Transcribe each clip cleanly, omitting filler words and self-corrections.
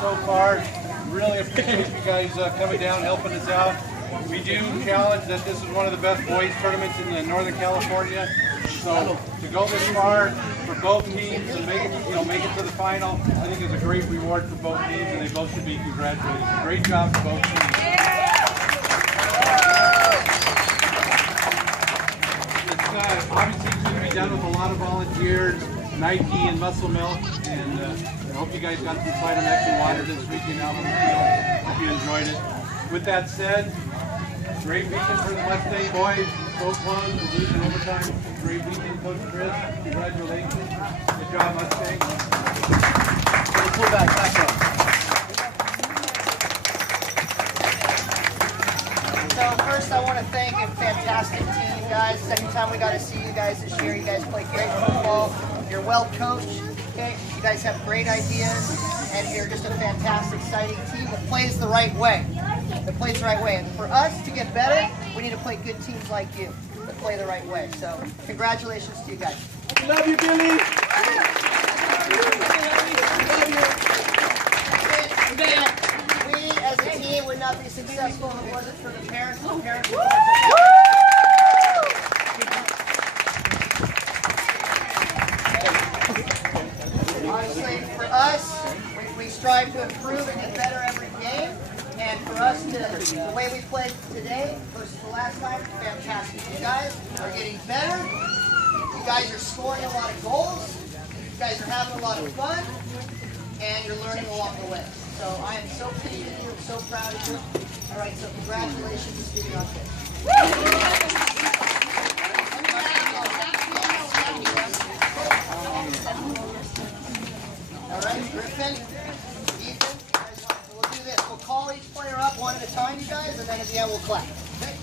so far. Really appreciate you guys coming down, helping us out. We do challenge that this is one of the best boys tournaments in Northern California. So to go this far for both teams and make it, make it to the final, I think is a great reward for both teams, and they both should be congratulated. Great job to both teams. It's obviously going to be done with a lot of volunteers, Nike and Muscle Milk, and I hope you guys got some Cytomex and water this weekend out on the field. Hope you enjoyed it. With that said, great weekend for the Mustang boys. So close, we're losing overtime. Great weekend, Coach Chris. Congratulations. Good job, Mustang. Pull back up. So first I want to thank a fantastic team, guys. Second time we got to see you guys this year. You guys play great football. You're well coached. Okay? You guys have great ideas, and you're just a fantastic, exciting team that plays the right way. That plays the right way. And for us to get better, we need to play good teams like you that play the right way. So congratulations to you guys. Love you, Billy. We as a team would not be successful if it wasn't for the parents. The parents would honestly, for us, we strive to improve and get better every game. And for us, the way we played today versus the last time, fantastic. You guys are getting better. You guys are scoring a lot of goals. You guys are having a lot of fun. And you're learning along the way. So I am so pleased with you. I'm so proud of you. All right, so congratulations to Stevie on this. All right, Griffin, Ethan, we'll do this. We'll call each player up one at a time, you guys, and then at the end we'll clap. Okay?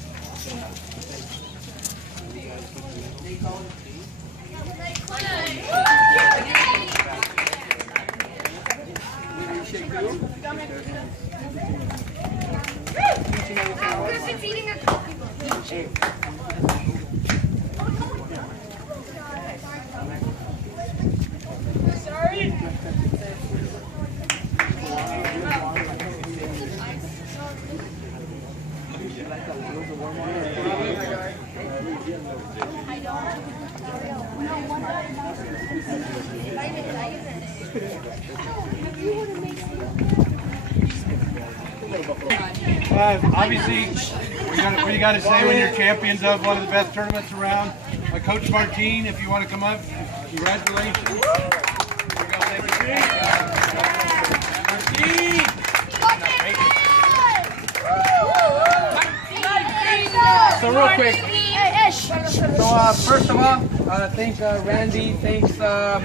Griffin's eating a cookie. Sorry. Obviously, what you got to say when you're champions of one of the best tournaments around. Coach Martine, if you want to come up, congratulations. So real quick, so first of all, thanks Randy, thanks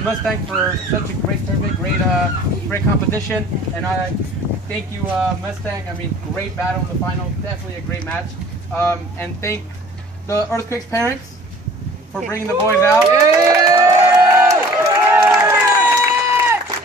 Mustang for such a great tournament, great competition, and thank you Mustang. I mean, great battle in the final, definitely a great match, and thank the Earthquake's parents for bringing the boys out.